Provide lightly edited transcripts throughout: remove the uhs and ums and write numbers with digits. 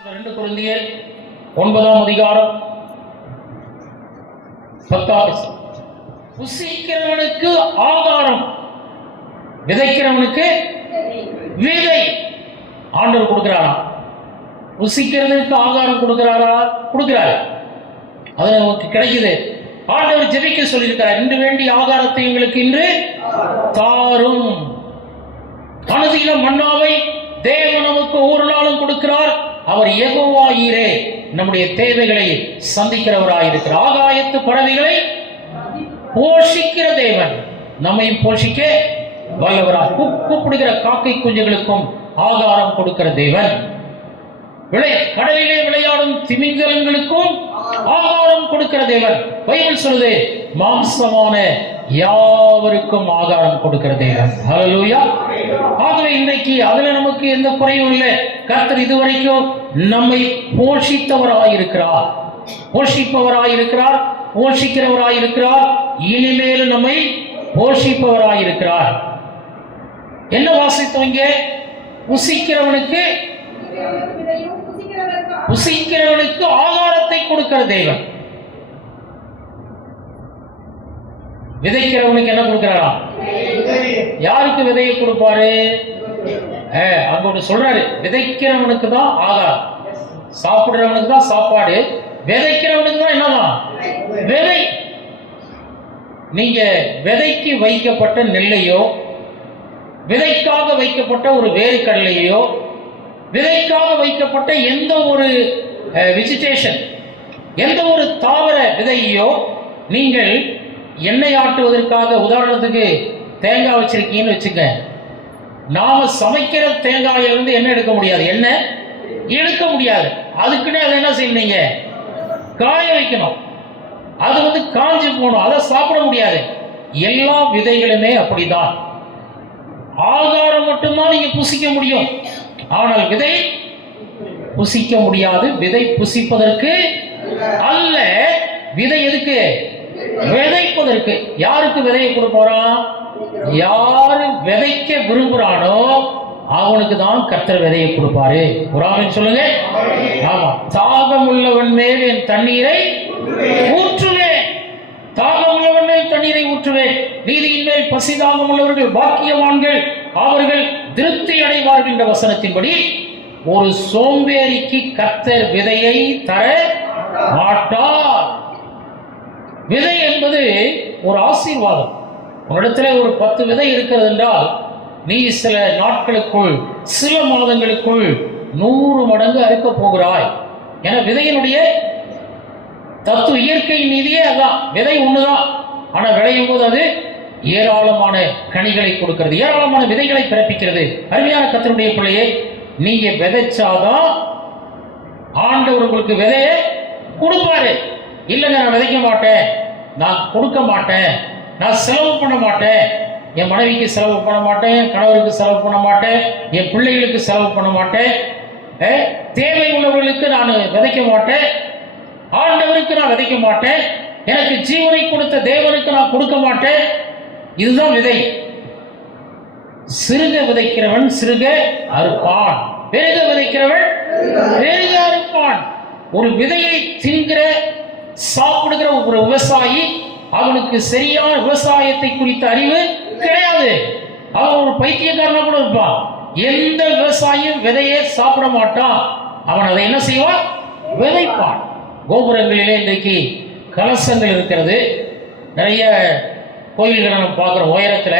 2 கொரிந்தியர் 9ஆம் அதிகாரம் 10 புசிக்கிறவனுக்கு ஆகாரம், விதைக்கிறவனுக்கு விதை ஆண்டவர் கொடுக்கிறாரா? புசிக்கிறதுக்கு ஆகாரம் கொடுக்கிறாரா? கொடுக்கிறாரு. அது நமக்கு கிடைக்குது. ஆண்டவர் ஜெபிக்க சொல்லியிருக்கிறார், இன்று வேண்டிய ஆகாரத்தை எங்களுக்கு இன்று தாரும். அனுதின மன்னாவை தேவன் நமக்கு ஒரு நாளும் கொடுக்கிறார். அவர் யெகோவா ஈரே, நம்முடைய தேவைகளை சந்திக்கிறவராயிருக்கிறார். ஆகாயத்து பறவைகளை போஷிக்கிற தேவன் நம்மை போஷிக்க வல்லவராய். கூப்பிடுகிற காக்கை குஞ்சுகளுக்கும் ஆகாரம் கொடுக்கிற தேவன். கடலிலே விளையாடும் திமிங்கலங்களுக்கும் ஆகாரம் கொடுக்கிற தேவன். பைபிள் சொல்லுது, மாம்சமான யாவருக்கும் ஆகாரம் கொடுக்கிற தேவன். ஹல்லேலூயா. ஆகவே இன்றைக்கு அதுல நமக்கு எந்த குறையும் இல்லை. கர்த்தர் இதுவரைக்கும் நம்மை போஷித்தவராயிருக்கிறார், போஷிப்பவராயிருக்கிறார், போஷிக்கிறவராயிருக்கிறார். இனிமேலும் நம்மை போஷிப்பவராயிருக்கிறார். என்ன வாசித்தோம் இங்கே? புசிக்கிறவனுக்கு ஆகாரத்தை கொடுக்கிற தேவன். விதைக்கிறவனுக்கு என்ன கொடுக்கிறாரா? யாருக்கு விதையை கொடுப்பாரு? அங்க ஒன்று சொல்றாரு, விதைக்கிறவனுக்கு தான் ஆகாரம், சாப்பிடுறவனுக்கு தான் சாப்பாடு, விதைக்கிறவனுக்கு தான் என்னதான் விதை. நீங்க விதைக்கு வைக்கப்பட்ட நெல்லையோ, விதைக்காக வைக்கப்பட்ட ஒரு வேர்க்கடலையோ, விதைக்காக வைக்கப்பட்ட எந்த ஒரு வெஜிடேஷன், எந்த ஒரு தாவர விதையோ நீங்கள் எண்ணெய் ஆட்டுவதற்காக, உதாரணத்துக்கு தேங்காய் வச்சிருக்கீங்கன்னு வச்சுக்க, நாம சமைக்கிற தேங்காயிலிருந்து எண்ணெய் எடுக்க முடியாது, எண்ணெய் எடுக்க முடியாது. அதுக்குன்னே அதை என்ன செய்யணும்? காய வைக்கணும். அது காஞ்சி போகணும், அதை சாப்பிட முடியாது. எல்லா விதைகளுமே அப்படிதான். ஆகாரம் மட்டும்தான் நீங்க புசிக்க முடியும், ஆனால் விதை புசிக்க முடியாது. விதை புசிப்பதற்கு அல்ல, விதை எதுக்கு? விதைப்பதற்கு. யாருக்கு விதையை கொடுப்பாராம்? யாரு விதைக்க விரும்புறானோ அவனுக்கு தான் கர்த்தர் விதையை கொடுப்பாரு. குர்ஆன் சொல்லுங்க. ஆமா, தாகம் உள்ளவன் மேல் என் தண்ணீரை ஊற்றுவேன், தாகம் உள்ளவன் மேல் தண்ணீரை ஊற்றுவேன். நீதியின் மேல் பசி தாகம் உள்ளவர்கள் பாக்கியவான்கள், அவர்கள் திருப்தி அடைவார்கள் என்ற வசனத்தின்படி ஒரு சோம்பேறிக்கு கர்த்தர் விதையை தர மாட்டார். விதை என்பது ஒரு ஆசீர்வாதம். உன்னிடத்துல ஒரு 10 விதை இருக்கிறது என்றால் நீ சில நாட்களுக்குள், சில மாதங்களுக்குள் 100 மடங்கு அறுக்க போகிறாய். என விதையினுடைய தத்துவ இயற்கை நீதியே அதான். விதை ஒண்ணுதான், ஆனா விளையும் போது அது ஏராளமான கனிகளை கொடுக்கிறது, ஏராளமான விதைகளை பிறப்பிக்கிறது. அருமையான கர்த்தருடைய பிள்ளையே, நீங்க விதைச்சாதான் ஆண்டவர் உங்களுக்கு விதையை கொடுப்பாரு. இல்லைங்க, நான் விதைக்க மாட்டேன், நான் கொடுக்க மாட்டேன், நான் செலவு பண்ண மாட்டேன், என் மனைவிக்கு செலவு பண்ண மாட்டேன், கணவருக்கு செலவு பண்ண மாட்டேன், என் பிள்ளைகளுக்கு செலவு பண்ண மாட்டேன், தேவை உள்ளவர்களுக்கு நான் விதைக்க மாட்டேன், ஆண்டவருக்கு நான் விதைக்க மாட்டேன், எனக்கு ஜீவனை கொடுத்த தேவனுக்கு நான் கொடுக்க மாட்டேன். இதுதான் விதை. சிறுக விதைக்கிறவன் சிறுக அறுப்பான், பெருக விதைக்கிறவன் பெருக அறுப்பான். ஒரு விதையை தின்கிற, சாப்பிடுகிற ஒரு விவசாயி, அவனுக்கு சரியான விவசாயத்தை குறித்த அறிவு கிடையாது. அவன் ஒரு பைத்தியக்காரனா கூட இருப்பான். எந்த விவசாயியும் விதையை சாப்பிட மாட்டான். அவன் அதை என்ன செய்வான்? விதைப்பான். கோபுரங்களிலே இன்றைக்கு கலசங்கள் இருக்கிறது. நிறைய கோயில்களை நம்ம பார்க்குறோம் உயரத்துல.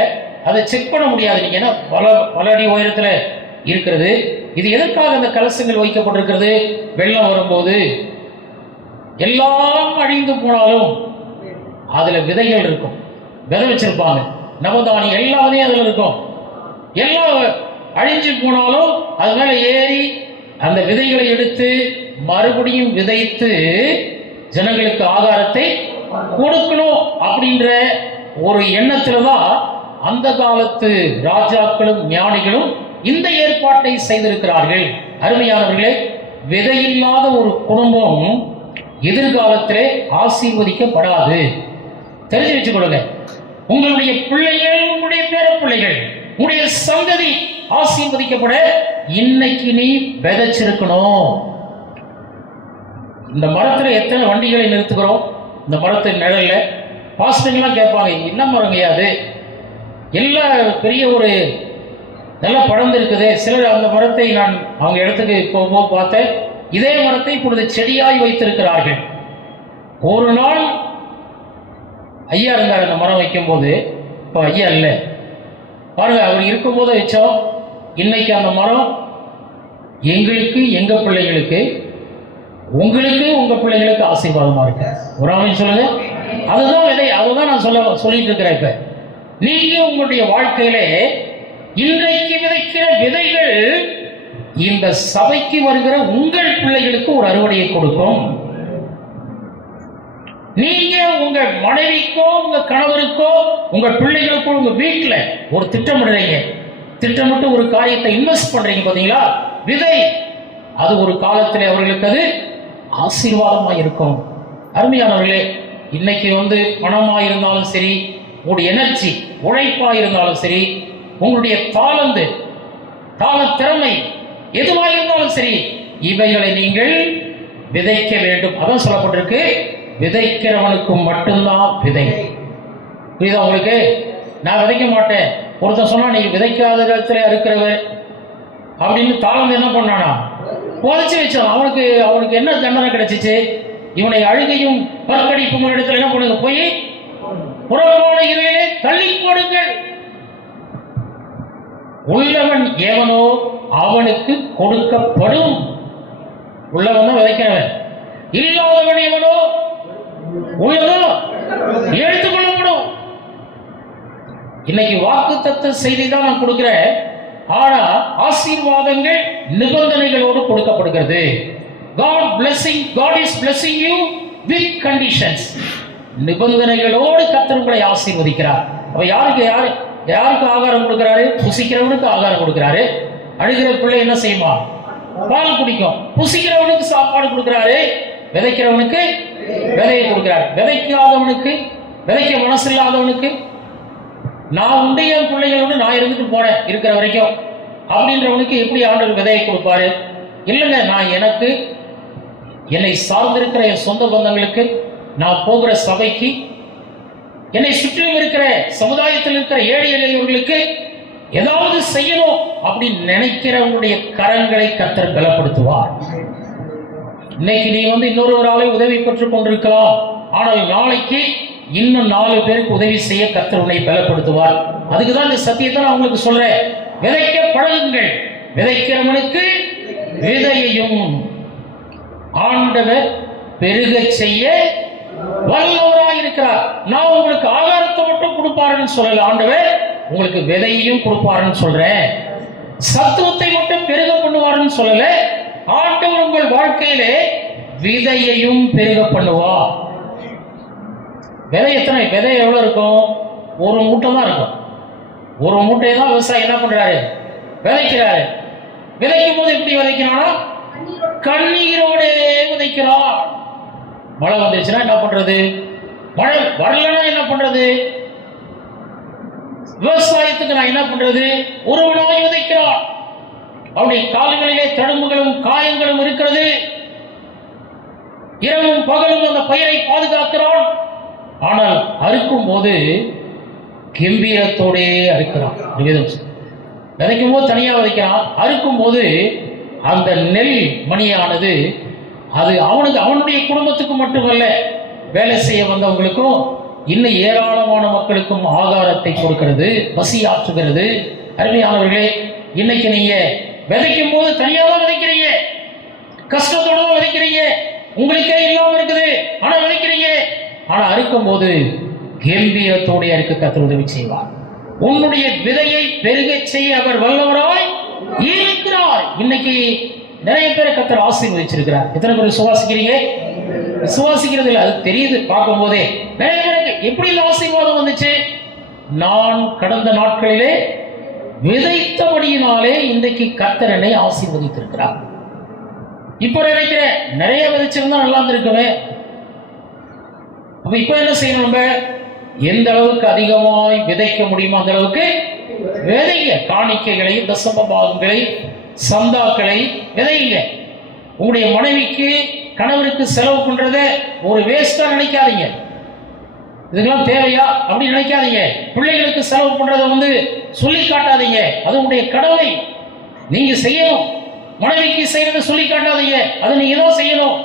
அதை செக் பண்ண முடியாது. நீங்க என்ன பல அடி உயரத்துல இருக்கிறது. இது எதற்காக அந்த கலசங்கள் வைக்கப்பட்டிருக்கிறது? வெள்ளம் வரும்போது எல்லாம் அழிந்து போனாலும் அதுல விதைகள் இருக்கும், விதை வச்சிருப்பாங்க, நவதானி எல்லா விதையும் அதுல இருக்கும். எல்லாம் அழிஞ்சு போனாலும் அது மேல ஏறி அந்த விதைகளை எடுத்து மறுபடியும் விதைத்து ஜனங்களுக்கு ஆகாரத்தை கொடுக்கணும் அப்படின்ற ஒரு எண்ணத்துலதான் அந்த காலத்து ராஜாக்களும் ஞானிகளும் இந்த ஏற்பாட்டை செய்திருக்கிறார்கள். அருமையானவர்களே, விதையில்லாத ஒரு குடும்பம் எதிர்காலத்திலே ஆசீர்வதிக்கப்படாது. தெரிஞ்சு வச்சுக்கொள்ளுங்க. உங்களுடைய பிள்ளைகள், உங்களுடைய பேர பிள்ளைகள், உங்களுடைய சந்ததி ஆசீர்வதிக்கப்பட இன்னைக்கு நீ விதைச்சிருக்கணும். இந்த மரத்துல எத்தனை வண்டிகளை நிறுத்துகிறோம்? இந்த மரத்தின் நிழல்ல பாஸ்டர்லாம் கேட்பாங்க, என்ன மரங்கய்யா அது? எல்லாம் பெரிய ஒரு நல்ல பழந்து இருக்குது. சிலர் அந்த மரத்தை நான் அவங்க இடத்துக்கு போகும்போது பார்த்தேன், இதே மரத்தை இப்பொழுது செடியாய் வைத்திருக்கிறார்கள். ஒரு நாள் ஐயா இருந்தார் அந்த மரம் வைக்கும் போது, இப்போ ஐயா இல்லை பாருங்க, அவர் இருக்கும்போது வச்சோம். இன்னைக்கு அந்த மரம் எங்களுக்கு, எங்க பிள்ளைங்களுக்கு, உங்களுக்கு, உங்க பிள்ளைங்களுக்கு ஆசீர்வாதமா இருக்கு. ஒரு ஆமைன்னு சொல்லுங்க. அதுதான் விதை. அதுதான் நான் சொல்லிட்டு இருக்கிறேன். இப்ப நீங்க உங்களுடைய வாழ்க்கையில இன்றைக்கு விதைக்கிற விதைகள் இந்த சபைக்கு வருகிற உங்கள் பிள்ளைகளுக்கு ஒரு அறுவடையை கொடுக்கும். நீங்க உங்க மனைவிக்கோ, உங்க கணவருக்கோ, உங்க பிள்ளைகளுக்கோ, உங்க வீட்டுல ஒரு திட்டமிடுறீங்க, திட்டமிட்டு ஒரு காரியத்தை இன்வெஸ்ட் பண்றீங்க பாத்தீங்களா, விதை. அது ஒரு காலத்தில் அவர்களுக்கு அது ஆசீர்வாதமா இருக்கும். அருமையானவர்களே, இன்னைக்கு பணமா இருந்தாலும் சரி, உங்களுடைய எனர்ஜி உழைப்பா இருந்தாலும் சரி, உங்களுடைய தாள திறமை எதுவாக இருந்தாலும் சரி, இவைகளை நீங்கள் விதைக்க வேண்டும். அதான் சொல்லப்பட்டிருக்கு, விதைக்கிறவனுக்கு மட்டும்தான் விதை. புரியுதா உங்களுக்கு? நான் விதைக்க மாட்டேன். ஒருத்தன் சொன்னா நீங்க விதைக்காத இடத்துல இருக்கிறவர் அப்படின்னு தாளம் என்ன பண்ணானா, புதைச்சு வச்சான். அவனுக்கு என்ன தண்டனை கிடைச்சிச்சு? இவனை அழுகையும் பற்கடிப்பும் இடத்துல என்ன பண்ணுங்க, போய் புறமான இறையிலே தள்ளி போடுங்கள். உள்ளவன் எவனோ அவனுக்கு கொடுக்கப்படும். உள்ளவன் தான் விதைக்கிறவன். இல்லாதவன் எவனோ உள்ளதோ எடுத்துக் கொள்ளப்படும். இன்னைக்கு வாக்குத்தத்த செய்தி தான் நான் கொடுக்கிறேன். ஆனா ஆசீர்வாதங்கள் நிபந்தனைகளோடு கொடுக்கப்படுகிறது. God is blessing you with conditions. நிபந்தனைகளோடு கர்த்தர் உங்களை ஆசீர்வதிக்கிறார். அப்ப யாருக்கு ஆகாரம் கொடுக்கிறாரு? புசிக்கிறவனுக்கு ஆகாரம் கொடுக்கிறாரு. அழுகிற பிள்ளை என்ன செய்யுமா? பால் குடிக்கும். புசிக்கிறவனுக்கு சாப்பாடு கொடுக்கிறாரு. விதைக்கிறவனுக்கு விதையை கொடுக்கிறார். விதைக்காதவனுக்கு, விதைக்க மனசு இல்லாதவனுக்கு, நான் உண்டு என் பிள்ளைகளோடு நான் இருந்துட்டு போறேன் இருக்கிற வரைக்கும் அப்படின்றவனுக்கு எப்படி ஆண்டவர் விதையை கொடுப்பாரு? இல்லைங்க, நான் எனக்கு, என்னை சார்ந்திருக்கிற என் சொந்த பந்தங்களுக்கு, நான் போகிற சபைக்கு, என்னை சுற்றிலும் இருக்கிற சமுதாயத்தில் இருக்கிற ஏழை எளியவர்களுக்கு ஏதாவது செய்யணும் அப்படின்னு நினைக்கிறவங்களுடைய கரங்களை கர்த்தர் பலப்படுத்துவார். இன்னைக்கு நீ இன்னொருவராலே உதவி பெற்றுக் கொண்டிருக்கலாம். ஆனால் நாளைக்கு இன்னும் 4 பேருக்கு உதவி செய்ய கர்த்தர் உன்னை பலப்படுத்துவார். அதுக்குதான் இந்த சத்தியத்தை நான் உங்களுக்கு சொல்றேன். விதைக்க பழகுங்கள். விதைக்கிறவனுக்கு விதையையும் ஆண்டவர் பெருக செய்ய வல்லவராய் இருக்கிறார். நான் உங்களுக்கு ஆகாரத்தை மட்டும் கொடுப்பாருன்னு சொல்லல, ஆண்டவர் உங்களுக்கு விதையையும் கொடுப்பாருன்னு சொல்றேன். சத்துவத்தை மட்டும் பெருக பண்ணுவாருன்னு சொல்லல, ஆண்டவர் உங்கள் வாழ்க்கையிலே விதையையும் பெருக பண்ணுவார். விதை எத்தனை? விதை எவ்வளவு இருக்கும்? ஒரு மூட்டை தான் இருக்கும். ஒரு மூட்டையை தான் விவசாயி என்ன பண்றாரு? விதைக்கிறாரு. விதைக்கும் போது எப்படி விதைக்கிறானா? கண்ணீரோட விதைக்கிறார். மழை வந்துருச்சுன்னா என்ன பண்றது? மழை வரலன்னா என்ன பண்றது? விவசாயத்துக்கு நான் என்ன பண்றது? ஒருவனாய் விதைக்கிறார். அவருடைய கால்களிலே தழும்புகளும் காயங்களும் இருக்கிறது. இரவும் பகலும் அந்த பயிரை பாதுகாக்கிறான். ஆனால் அறுக்கும் போது கம்பீரத்தோடே அறுக்கிறான். விதைக்கும் போது தனியா விதைக்கிறான். அறுக்கும் போது அந்த நெல் மணியானது அது அவனுடைய குடும்பத்துக்கு மட்டுமல்ல, வேலை செய்ய வந்தவங்களுக்கும் இன்னும் ஏராளமான மக்களுக்கும் ஆகாரத்தை கொடுக்கிறது, பசி ஆற்றுகிறது. அருமையானவர்களே, இன்னைக்கு நீங்க விதைக்கும் போது தனியாக விதைக்கிறீங்க, கஷ்டத்தோட விதைக்கிறீங்க, உங்களுக்கே இல்லாம இருக்குது, ஆனா விதைக்கிறீங்க. ஆனா அறுக்கும் போது கம்பீரத்தோட அறுக்க கர்த்தர் உதவி செய்வார். உன்னுடைய விதையை பெருக செய்ய அவர் வல்லவராய் இருக்கிறார். இன்னைக்கு நிறைய பேரை கர்த்தர் ஆசீர்வதிச்சிருக்கிறார். எத்தனை பேர் சுவாசிக்கிறீங்க? சுவாசிக்கிறது இல்லை, அது தெரியுது பார்க்கும் போதே. நிறைய பேருக்கு எப்படி ஆசீர்வாதம் வந்துச்சு? நான் கடந்த நாட்களிலே விதைத்தபடியினாலே இன்றைக்கு கர்த்தர் என்னை ஆசீர்வதித்திருக்கிறார். இப்ப நினைக்கிறேன், நிறைய விதைச்சிருந்தா நல்லா இருந்திருக்குமே. அப்ப இப்ப என்ன செய்யணும்? நம்ம எந்த அளவுக்கு அதிகமாய் விதைக்க முடியுமோ அந்த அளவுக்கு விதைங்க. காணிக்கைகளை, தசம பாகங்களை, சந்தாக்களை விதைங்க. உங்களுடைய மனைவிக்கு கணவருக்கு செலவு பண்றத ஒரு வேஸ்டா நினைக்காதீங்க. இதுக்கெல்லாம் தேவையா அப்படின்னு நினைக்காதீங்க. பிள்ளைகளுக்கு செலவு பண்றதை சொல்லி காட்டாதீங்க. அது உங்களுடைய கடமை, நீங்க செய்யணும். மனைவிக்கு செய்யறதை சொல்லி காட்டாதீங்க, அதை நீங்க தான் செய்யணும்.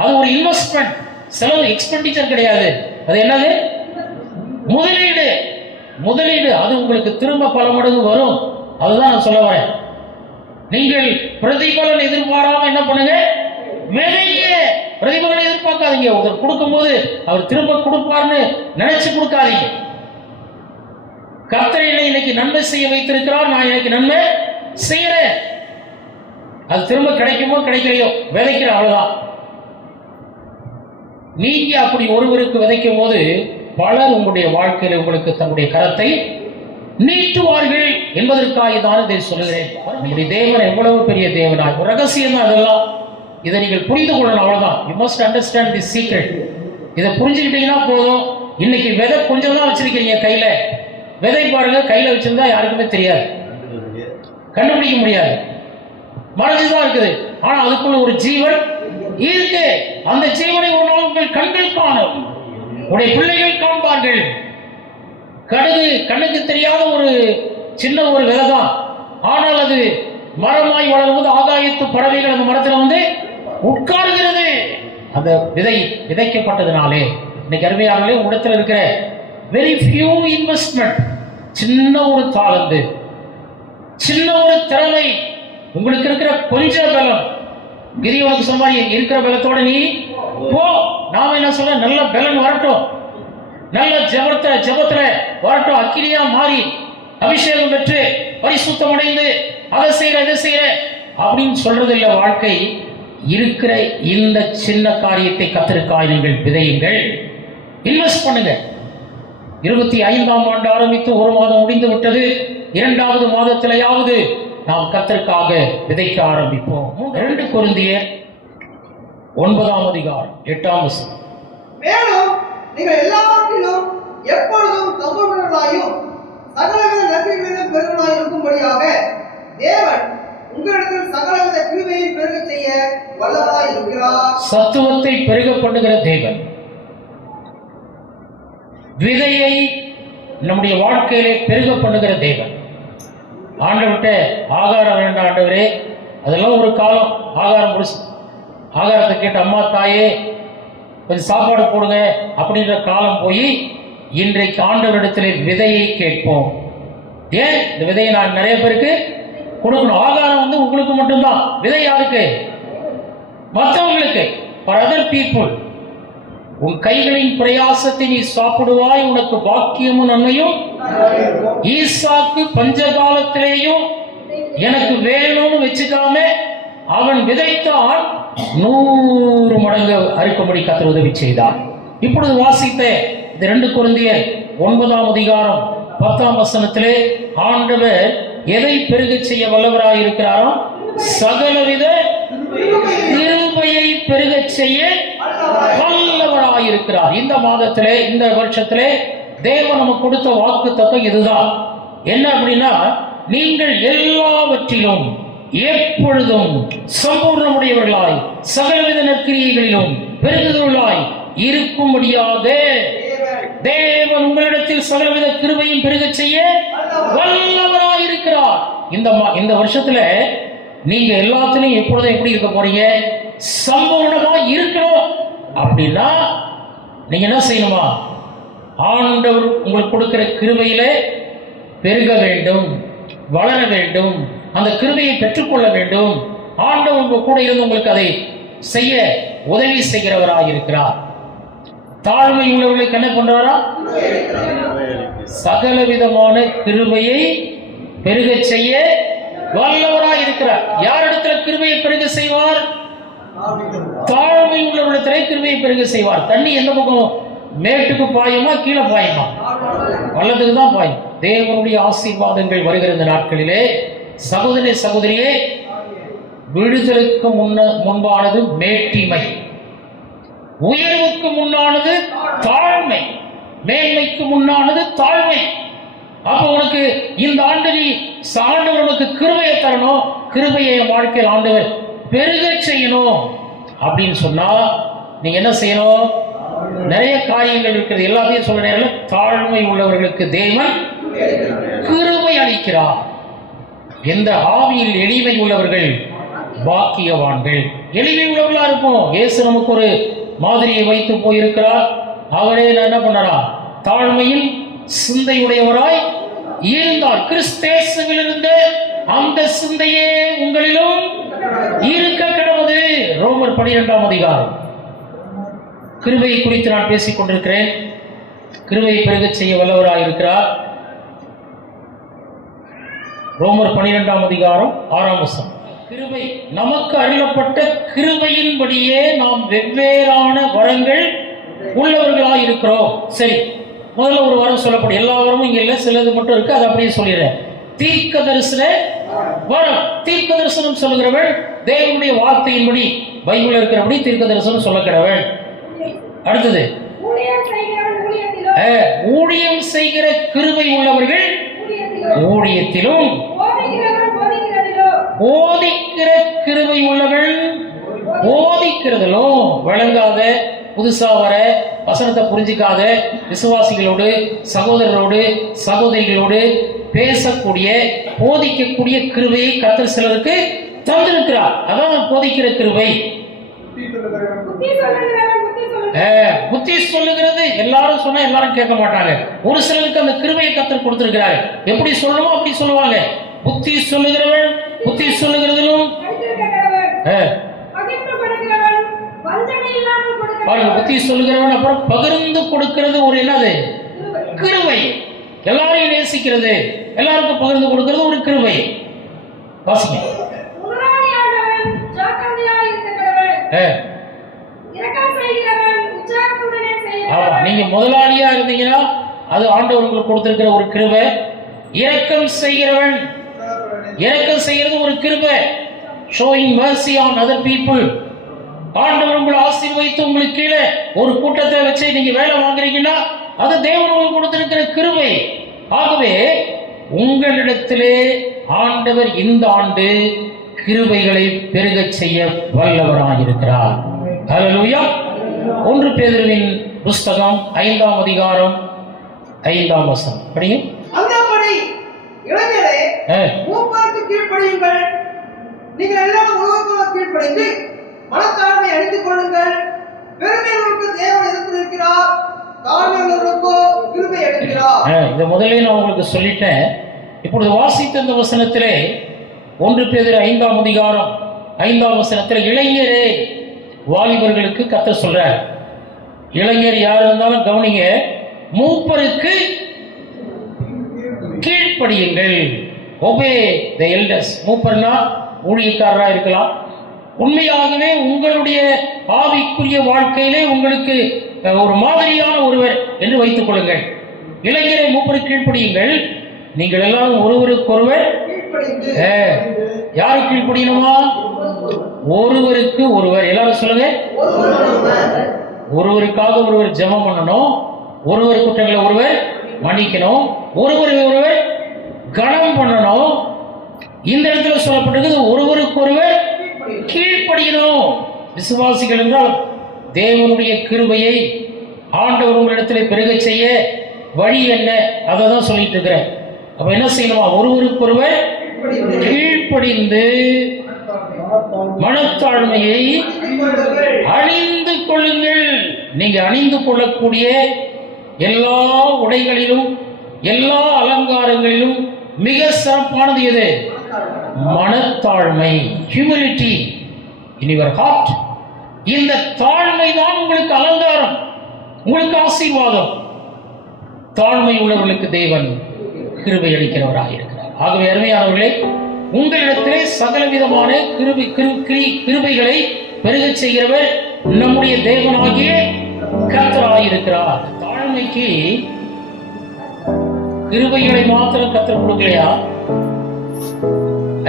அது ஒரு இன்வெஸ்ட்மெண்ட், செலவு, எக்ஸ்பெண்டிச்சர் கிடையாது. அது என்னது? முதலீடு. முதலீடு அது உங்களுக்கு திரும்ப பல மடங்கு வரும். அதுதான் நான் சொல்ல வரேன். நீங்கள் பிரதிபலன் எதிர்பாராம என்ன பண்ணுங்க? விதைங்க. பிரதிபலன் எதிர்பார்க்காதீங்க. ஒருத்தர் கொடுக்கும் போது அவர் திரும்ப கொடுப்பார்னு நினைச்சு கொடுக்காதீங்க. கர்த்தர் என்னை இன்னைக்கு நன்மை செய்ய வைத்திருக்கிறார், நான் எனக்கு நன்மை செய்யறேன். அது திரும்ப கிடைக்குமோ கிடைக்கலையோ விதைக்கிற, அவ்வளவுதான். நீங்க அப்படி ஒருவருக்கு விதைக்கும் போது பலர் உங்களுடைய வாழ்க்கையில் உங்களுக்கு தன்னுடைய கரத்தை நீட்டுவார்கள் என்பதற்காக தான் இதை சொல்லுகிறேன். நம்முடைய தேவன் எவ்வளவு பெரிய தேவனாய், ஒரு ரகசியம் தான் அதெல்லாம். இதை நீங்கள் புரிந்து கொள்ளணும், அவ்வளவுதான். You must understand the secret. இதை புரிஞ்சுக்கிட்டீங்கன்னா போதும். இன்னைக்கு விதை கொஞ்சம் தான் வச்சிருக்கீங்க கையில. விதை பாருங்க, கையில வச்சிருந்தா யாருக்குமே தெரியாது, கண்டுபிடிக்க முடியாது, மறைஞ்சுதான் இருக்குது. ஆனா அதுக்குள்ள ஒரு ஜீவன் இருக்கு. அந்த ஜீவனை ஒரு நாள் உங்கள் கண்கள் காணும், உடைய பிள்ளைகள் காண்பார்கள். கடுகு கண்ணுக்கு தெரியாத ஒரு சின்ன ஒரு விதை தான். ஆனால் அது மரமாய் வளரும்போது ஆகாயத்து பறவைகள் அந்த மரத்துல உட்காருகிறது. அந்த விதை விதைக்கப்பட்டதுனாலே இன்னைக்கு அருமையானே உடத்துல இருக்கிற வெரி ஃபியூ இன்வெஸ்ட்மெண்ட், சின்ன ஒரு தாளந்து, சின்ன ஒரு திறமை, உங்களுக்கு இருக்கிற கொஞ்சம் பலம். கிரிவனுக்கு சொன்ன மாதிரி இருக்கிற பலத்தோட நீ போ. நாம என்ன சொல்ல, நல்ல பலன் வரட்டும், நல்ல ஜெபத்துல வரட்டும், அக்கினியா மாறி அபிஷேகம் பெற்று பரிசுத்தம் அடைந்து அதை செய்யற இதை செய்யற அப்படின்னு சொல்றது இல்ல. வாழ்க்கை இருக்கிற இந்த சின்ன காரியத்தை கர்த்தருக்காய் நீங்கள் விதையுங்கள், இன்வெஸ்ட் பண்ணுங்க. 25ஆம் ஆண்டு ஆரம்பித்து ஒரு மாதம் முடிந்து விட்டது. 2வது மாதத்திலேயாவது நாம் கர்த்தருக்காக விதைக்க ஆரம்பிப்போம். 2 கொரிந்தியர் 9ஆம் அதிகாரம் 8ஆம் வசனம். மேலும் நீங்கள் எல்லாவற்றிலும் எப்பொழுதும் சம்பூர்ணர்களாயும் சகலவித நன்மைகளிலும் பெருகலாய் இருக்கும்படியாக தேவன் உங்களிடத்தில் சகலவித கிருபையை பெருக செய்ய வல்லவராய் இருக்கிறார். சத்துவத்தை பெருக பண்ணுகிற தேவன் விதையை நம்முடைய வாழ்க்கையிலே பெருக பண்ணுகிற தேவன். ஆண்டவர்கிட்ட ஆகாரம் வேண்டாம் ஆண்டவரே, அதெல்லாம் ஒரு காலம். ஆகாரம் முடிச்சு ஆகாரத்தை கேட்டு அம்மா தாயே கொஞ்சம் சாப்பாடு போடுங்க அப்படின்ற காலம் போய் இன்றைக்கு ஆண்டவரிடத்திலே விதையை கேட்போம். ஏன் இந்த விதையை நான் நிறைய பேருக்கு கொடுக்கணும். ஆகாரம் உங்களுக்கு மட்டும்தான், விதை யாருக்கு? மற்றவங்களுக்கு, for other people. உன் கைகளின் பிரயாசத்தை நீ சாப்பிடுவாய், உனக்கு பாக்கியமும் நன்மையும். ஈசாக்கு பஞ்ச காலத்திலேயும் எனக்கு வேணும்னு வச்சுக்காம அவன் விதைத்தான், 100 மடங்கு அறுக்கும்படி கர்த்தர் உதவி செய்தார். இப்பொழுது வாசித்த இந்த 2 கொரிந்தியர் 9ஆம் அதிகாரம் 10ஆம் வசனத்திலே ஆண்டவர் எதை பெருக செய்ய வல்லவராய் இருக்கிறாரோ? சகலவித கிருபையை பெருக செய்ய வல்லவராய் இருக்கிறார். இந்த மாதத்திலே, இந்த வருஷத்திலே தேவன் நமக்கு கொடுத்த வாக்குத்தத்தம் இதுதான். என்ன அப்படின்னா, நீங்கள் எல்லாவற்றிலும் எப்பொழுதும் சம்பூர்ணமுடையவர்களாய் சகலவித நற்கிரியைகளிலும் பெருகுதலாய் இருக்கும்படியாக தேவன் உங்களிடத்தில் சகலவித கிருபையும் பெருக செய்ய வல்லவராய் இருக்கிறார். இந்த வருஷத்துல நீங்க எல்லாத்திலையும் எப்பொழுதும் எப்படி இருக்க போறீங்க? சம்பூர்ணமா இருக்கணும். அப்படின்னா நீங்க என்ன செய்யணுமா? ஆண்டவர் உங்களுக்கு கொடுக்கிற கிருபையில பெருக வேண்டும், வளர வேண்டும், அந்த கிருபையை பெற்றுக்கொள்ள வேண்டும். ஆண்டவர் உங்க கூட இருந்து உங்களுக்கு அதை செய்ய உதவி செய்கிறவராக இருக்கிறார். தாழ்மை உள்ளவர்களுக்கு என்ன பண்றாரா? சகல விதமான கிருபையை பெருக செய்ய வல்லவராக இருக்கிறார். யார் இடத்துல கிருபையை பெருக செய்வார்? தாழ்மை உள்ளவர்களிடத்திலே கிருபையை பெருக செய்வார். தண்ணி எந்த பக்கம் மேட்டுக்கு பாயுமா கீழே பாயுமா? வல்லத்துக்கு தான் பாயும். தேவனுடைய ஆசீர்வாதங்கள் வருகிற இந்த நாட்களிலே சகோதரி சகோதரியே, விடுதலுக்கு முன்பானது மேட்டிமை, உயர்வுக்கு முன்னானது தாழ்மை, மேன்மைக்கு முன்னானது தாழ்மை. அப்ப உனக்கு இந்த ஆண்டு நீ ஆண்டவர் உனக்கு கிருபையை தரணும். கிருபையை வாழ்க்கையில் ஆண்டவர் பெருக செய்யணும். அப்படின்னு சொன்னா நீங்க என்ன செய்யணும்? நிறைய காரியங்கள் இருக்கிறது, எல்லாத்தையும் சொல்ல நேரம். தாழ்மை உள்ளவர்களுக்கு தேவன் கிருபை அளிக்கிறார். எந்த ஆவியில் எளிமை உள்ளவர்கள் பாக்கியவான்கள். எளிமை உள்ளவர்களா இருக்கும். இயேசு நமக்கு ஒரு மாதிரியை வைத்து போயிருக்கிறார். அவரே என்ன பண்ணறா? தாழ்மையில் சிந்தையுடையவராய் இருந்தார். கிறிஸ்தேசுவில் இருந்த அந்த சிந்தையே உங்களிலும் இருக்க கிடவது. ரோமர் 12ஆம் அதிகாரம். கிருபையை குறித்து நான் பேசிக் கொண்டிருக்கிறேன். கிருபையை பெருகச் செய்ய வல்லவராய் இருக்கிறார். ரோமர் 12ஆம் அதிகாரம் 6ஆம் வசனம். கிருபை நமக்கு அருளப்பட்ட கிருபையின்படியே நாம் வெவ்வேறான வரங்கள் உள்ளவர்களாய் இருக்கிறோம். சரி, முதல்ல ஒரு வரம் சொல்லப்படும். எல்லா வரமும் இங்க இல்ல, சிலது மட்டும் இருக்கு. அதை அப்படியே சொல்லிடுறேன். தீர்க்க தரிசன வரம். தீர்க்க தரிசனம் சொல்லுகிறவன் தேவனுடைய வார்த்தையின்படி பைபிள் இருக்கிறபடி தீர்க்க தரிசனம் சொல்ல கிடவன். அடுத்தது ஊழியம் செய்கிற கிருபை உள்ளவர்கள் ஊழியத்திலும், போதிக்கிற கிருபை உள்ளவர்கள் போதிக்கிறதிலும். விளங்காத, புதுசா வர, வசனத்தை புரிஞ்சிக்காத விசுவாசிகளோடு, சகோதரரோடு, சகோதரிகளோடு பேசக்கூடிய, போதிக்கக்கூடிய கிருபையை கர்த்தர் சிலருக்கு தந்திருக்கிறார். அதான் போதிக்கிற கிருபை. புத்தி சொல்லுகிறது. எல்லாரும் சொன்னா எல்லாரும் கேட்க மாட்டாங்க. ஒரு சிலருக்கு அந்த கிருபையை கர்த்தர் கொடுத்திருக்கிறார். எப்படி சொல்லணுமோ அப்படி சொல்லுவாங்க. புத்தி சொல்லுகிறவன் புத்தி சொல்லுகிறதிலும் பாருங்க, புத்தி சொல்லுகிறவன் அப்புறம் பகிர்ந்து கொடுக்கிறது ஒரு என்னது? கிருபை. எல்லாரையும் நேசிக்கிறது, எல்லாருக்கும் பகிர்ந்து கொடுக்கிறது ஒரு கிருபை. வாசிங்க. நீங்க முதலாளியா இருந்தீங்கன்னா அது ஆண்டவர் உங்களுக்கு கொடுத்திருக்கிற ஒரு கிருபை. இரக்கம் செய்கிறவன், இரக்கம் செய்கிறது ஒரு கிருபை. showing mercy on other people. ஆண்டவர் உங்களை ஆசீர்வதித்து உங்களுக்கு கீழே ஒரு கூட்டத்தை வச்சு நீங்க வேலை வாங்குறீங்கன்னா அது தேவன் உங்களுக்கு கொடுத்திருக்கிற கிருபை. ஆகவே உங்களிடத்திலே ஆண்டவர் இந்த ஆண்டு கிருபைகளை பெருகச் செய்ய வல்லவராக இருக்கிறார். ஹல்லேலூயா. 1 பேதுருவின் புஸ்தகம் 5ஆம் அதிகாரம் 5ஆம் வசனம் படிங்க. அந்தபடி இளைஞரே, மூப்பருக்கு கீழ்ப்படியுங்கள். நீங்கள் எல்லாரும் ஒருவருக்கொருவர் கீழ்ப்படிந்து மனத்தாழ்மை அணிந்து கொள்ளுங்கள். பெருமையுள்ளவருக்கு தேவன் எதிர்த்து இருக்கிறார், தாழ்மையுள்ளவருக்கோ கிருபை அளிக்கிறார். இதை முதலே நான் உங்களுக்கு சொல்லிட்டேன். இப்பொழுது வாசித்த இந்த வசனத்திலே 1 பேதுரு 5ஆம் அதிகாரம் 5ஆம் வசனத்தில் இளைஞரே, வாலிபர்களுக்கு கர்த்தர் சொல்றார். இளைஞர் யார் இருந்தாலும் கவனிங்க. மூப்பருக்கு கீழ்ப்படியுங்கள். obey the elders. மூப்பர்னா ஊழியக்காரரா இருக்கலாம். உண்மையாகவே உங்களுடைய ஆவிக்குரிய வாழ்க்கையிலே உங்களுக்கு ஒரு மாதிரியான ஒருவர் என்று வைத்துக் கொள்ளுங்கள். இளைஞரை மூப்பருக்கு கீழ்ப்படியுங்கள். நீங்கள் எல்லாரும் ஒருவருக்கொருவர் யாருக்கு கீழ்ப்படியணுமா? ஒருவருக்கு ஒருவர். எல்லாரும் சொல்லுங்க. ஒருவருக்காக ஒருவர் ஜெபம் பண்ணணும், ஒருவர் குற்றங்களை ஒருவர் மன்னிக்கணும், ஒருவர் ஒருவர் கனம் பண்ணணும். இந்த இடத்துல சொல்லப்பட்டிருக்கிறது ஒருவருக்கு ஒருவர் கீழ்ப்படியணும். விசுவாசிகள் என்றால் தேவனுடைய கிருபையை ஆண்டவர் உங்களிடத்திலே பெருகச் செய்ய வழி என்ன, அதை தான் சொல்லிட்டு இருக்கிறேன். அப்ப என்ன செய்யணுமா? ஒருவருக்கு ஒருவர் கீழ்ப்படிந்து மனத்தாழ்மையை அணிந்து கொள்ளுங்கள். நீங்க அணிந்து கொள்ளக்கூடிய எல்லா உடைகளிலும் எல்லா அலங்காரங்களிலும் மிக சிறப்பானது எது? மனத்தாழ்மை. Humility in your heart. இந்த தாழ்மை தான் உங்களுக்கு அலங்காரம், உங்களுக்கு ஆசீர்வாதம். தாழ்மை உள்ளவர்களுக்கு தேவன் கிருபை அளிக்கிறவராக இருக்கிறார். ஆகவே அருமையானவர்களே, உங்களிடத்திலே சகலவிதமான கிருபைகளை பெருகச் செய்கிறவர் நம்முடைய தேவனாகிய கர்த்தராய் இருக்கிறார். தாழ்மைக்கு கிருபைகளை மாத்திரம் கர்த்தர் கொடுக்கலையா?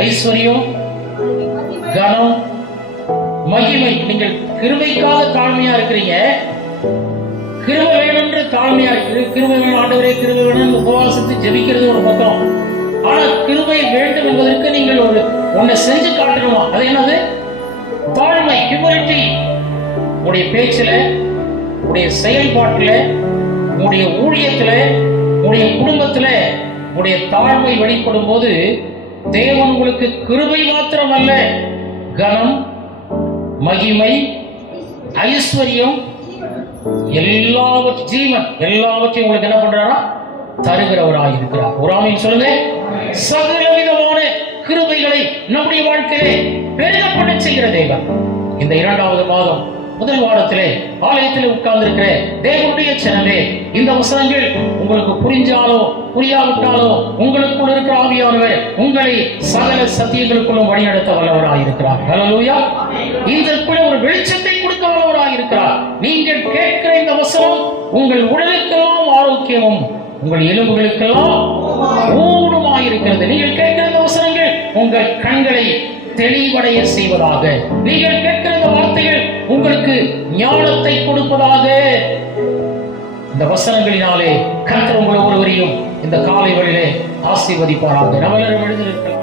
ஐஸ்வர்யம், கனம், மகிமை. நீங்கள் கிருபைக்காக தாழ்மையா இருக்கிறீங்க. கிருபை வேணும்ன்ற தாழ்மையா இருக்கு. கிருபை வேணும் ஆண்டவரே, கிருபை வேணும் உபவாசத்தை ஜெபிக்கிறது ஒரு பக்கம். ஆனா கிருபை வேண்டும் என்பதற்கு நீங்கள் ஒன்றை செஞ்சு காட்டணுமா? அது என்னது? தாழ்மை, ஹியூமிலிட்டி. உங்களுடைய பேச்சில, உங்களுடைய செயல்பாட்டில, உங்களுடைய ஊழியத்தில, உங்களுடைய குடும்பத்தில உங்களுடைய தாழ்மை வெளிப்படும் போது தேவன் உங்களுக்கு கிருபை மாத்திரமல்ல, கனம், மகிமை, ஐஸ்வர்யம், ஜீவன் எல்லாவற்றையும் உங்களுக்கு என்ன பண்றாரா? தருகிறவராக இருக்கிறார். ஒரு ஆமீன் சொல்லுங்க. சகல விதமான கிருபைகளை நம்முடைய வாழ்க்கையிலே பெருக பண்ண செய்கிற தேவன். இந்த 2வது மாதம் முதல் வாரத்திலே ஆலயத்திலே உட்கார்ந்து இருக்கிற தேவனுடைய ஜனமே, இந்த வசனங்கள் உங்களுக்கு புரிஞ்சாலோ புரியாவிட்டாலோ உங்களுக்குள் இருக்கிற ஆவியானவர் உங்களை சகல சத்தியங்களுக்குள்ளும் வழிநடத்த வல்லவராயிருக்கிறார். ஹல்லேலூயா. இதற்குள்ள ஒரு வெளிச்சத்தை கொடுக்க வல்லவராயிருக்கிறார். நீங்கள் கேட்கிற இந்த வசனம் உங்கள் உடலுக்கெல்லாம் ஆரோக்கியமும் உங்கள் எலும்புகளுக்கெல்லாம் ஊனமாயிருக்கிறது. நீங்கள் கேட்கிற இந்த வசனங்கள் உங்கள் கண்களை தெளிவடைய செய்வதாக, நீங்கள் கேட்கிற இந்த வார்த்தைகள் உங்களுக்கு ஞானத்தை கொடுப்பதாக. இந்த வசனங்களினாலே கர்த்தர் உங்களை ஒருவரையும் இந்த காலை வேளையிலே ஆசீர்வதிப்பாராக. நம்ம எல்லாரும் எழுந்திருக்கலாம்.